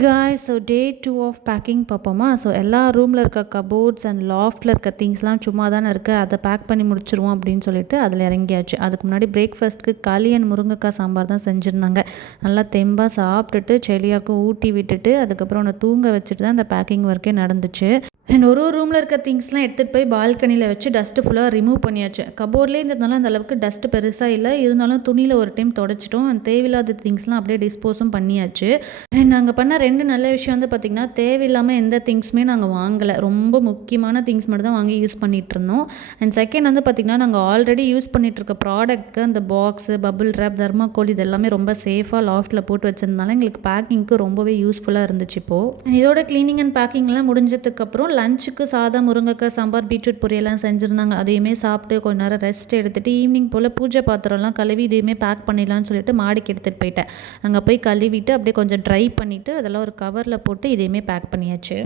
guys, so day 2 of packing பார்ப்போமா. So எல்லா ரூமில் இருக்க கபோர்ட்ஸ் அண்ட் லாஃப்டில் இருக்க திங்ஸ்லாம் சும்மா தானே இருக்குது, அதை பேக் பண்ணி முடிச்சிருவோம் அப்படின்னு சொல்லிட்டு அதில் இறங்கியாச்சு. அதுக்கு முன்னாடி பிரேக்ஃபாஸ்ட்டுக்கு களி அண்ட் முருங்கைக்காய் சாம்பார் தான் செஞ்சுருந்தாங்க. நல்லா தெம்பாக சாப்பிட்டுட்டு செலியாவுக்கு ஊட்டி விட்டுட்டு அதுக்கப்புறம் ஒன்று தூங்க வச்சுட்டு தான் அந்த பேக்கிங் ஒர்க்கே நடந்துச்சு. அண்ட் ஒரு ரூமில் இருக்க திங்ஸ்லாம் எடுத்துகிட்டு போய் பால்கனியில் வச்சு டஸ்ட்டு ஃபுல்லாக ரிமூவ் பண்ணியாச்சு. கபோர்ட்லேயே இருந்ததுனால அந்த அளவுக்கு டஸ்ட்டு பெருசாக இல்லை, இருந்தாலும் துணியில் ஒரு டைம் தொடச்சிட்டோம். அண்ட் தேவையில்லாத திங்ஸ்லாம் அப்படியே டிஸ்போஸும் பண்ணியாச்சு. அண்ட் நாங்கள் பண்ண 2 நல்ல விஷயம் வந்து பார்த்திங்கன்னா, தேவையில்லாமல் எந்த திங்ஸுமே நாங்கள் வாங்கலை. ரொம்ப முக்கியமான திங்ஸ் மட்டும் தான் வாங்கி யூஸ் பண்ணிகிட்டு இருந்தோம். அண்ட் செகண்ட் வந்து பார்த்திங்கன்னா, நாங்கள் ஆல்ரெடி யூஸ் பண்ணிகிட்ருக்க ப்ராடக்ட்க்கு அந்த பாக்ஸு, பபுள் ரேப், தர்மாக்கோல் இது எல்லாமே ரொம்ப சேஃபாக லாஃப்ட்டில் போட்டு வச்சிருந்தனால எங்களுக்கு பேக்கிங்க்கு ரொம்பவே யூஸ்ஃபுல்லாக இருந்துச்சு. இப்போது இதோட க்ளீனிங் அண்ட் பேக்கிங்லாம் முடிஞ்சதுக்கப்புறம் லஞ்சுக்கு சாதம், முருங்கைக்காய் சாம்பார், பீட்ரூட் பொரியெல்லாம் செஞ்சுருந்தாங்க. அதையுமே சாப்பிட்டு கொஞ்ச நேரம் ரெஸ்ட் எடுத்துகிட்டு ஈவினிங் போல் பூஜை பாத்திரம்லாம் கழுவி இதையுமே பேக் பண்ணிடலான்னு சொல்லிட்டு மாடிக்கு எடுத்துகிட்டு போயிட்டேன். அங்கே போய் கழுவிட்டு அப்படியே கொஞ்சம் ட்ரை பண்ணிவிட்டு அதெல்லாம் ஒரு கவரில் போட்டு இதையுமே பேக் பண்ணியாச்சு.